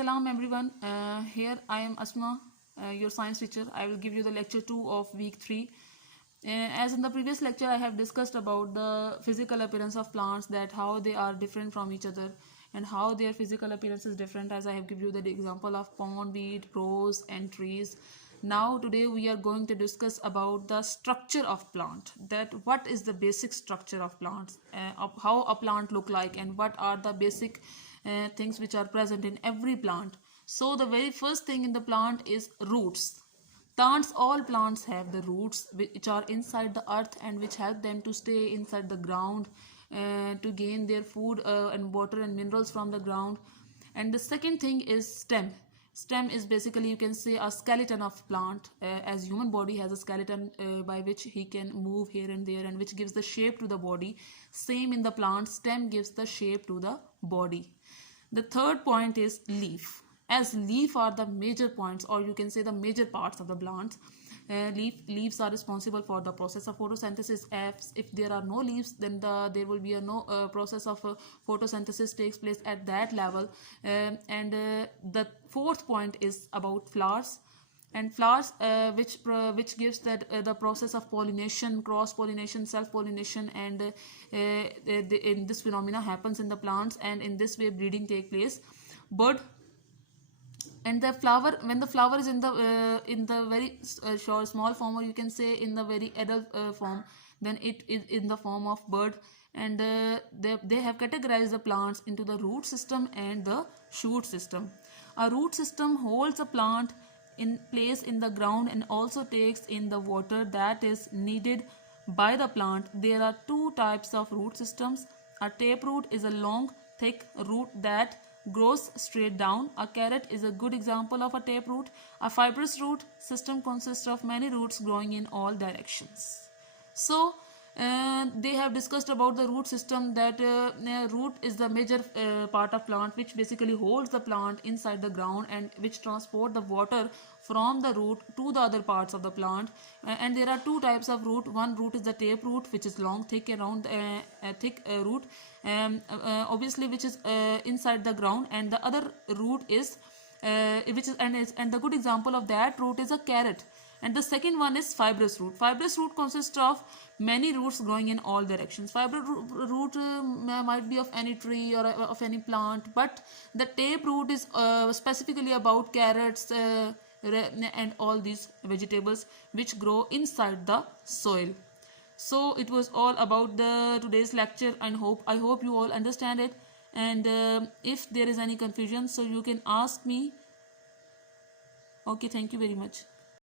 Salam everyone. Here I am Asma, your science teacher. I will give you the lecture 2 of week 3. As in the previous lecture, I have discussed about the physical appearance of plants, that how they are different from each other and how their physical appearance is different, as I have given you the example of pondweed, rose and trees. Now today we are going to discuss about the structure of plant, that what is the basic structure of plants, of how a plant look like, and what are the basic things which are present in every plant. So the very first thing in the plant is roots. All plants have the roots which are inside the earth and which help them to stay inside the ground, to gain their food and water and minerals from the ground. And the second thing is stem is basically, you can say, a skeleton of plant, as human body has a skeleton by which he can move here and there and which gives the shape to the body. Same in the plant, stem gives the shape to the body. The third point is leaf. As leaf are the major points, or you can say the major parts of the plants. Leaves are responsible for the process of photosynthesis. If there are no leaves, then there will be no process of photosynthesis takes place at that level. The fourth point is about flowers. And flowers, which gives that the process of pollination, cross pollination, self pollination, and in this phenomena happens in the plants, and in this way breeding take place. Bud and the flower, when the flower is in the very short small form, or you can say in the very adult form, then it is in the form of bud. And they have categorized the plants into the root system and the shoot system. A root system holds a plant in place in the ground and also takes in the water that is needed by the plant. There are two types of root systems. A taproot is a long thick root that grows straight down. A carrot is a good example of a taproot. A fibrous root system consists of many roots growing in all directions. So they have discussed about the root system, that root is the major part of plant which basically holds the plant inside the ground and which transport the water from the root to the other parts of the plant. And there are two types of root. One root is the taproot, which is long, thick, around thick root, obviously, which is inside the ground. And the other root is and the good example of that root is a carrot. And the second one is fibrous root. Fibrous root consists of many roots growing in all directions. Fibrous root might be of any tree or of any plant, but the taproot is specifically about carrots and all these vegetables which grow inside the soil. So it was all about the today's lecture, and I hope you all understand it. And if there is any confusion, so you can ask me. Okay, thank you very much.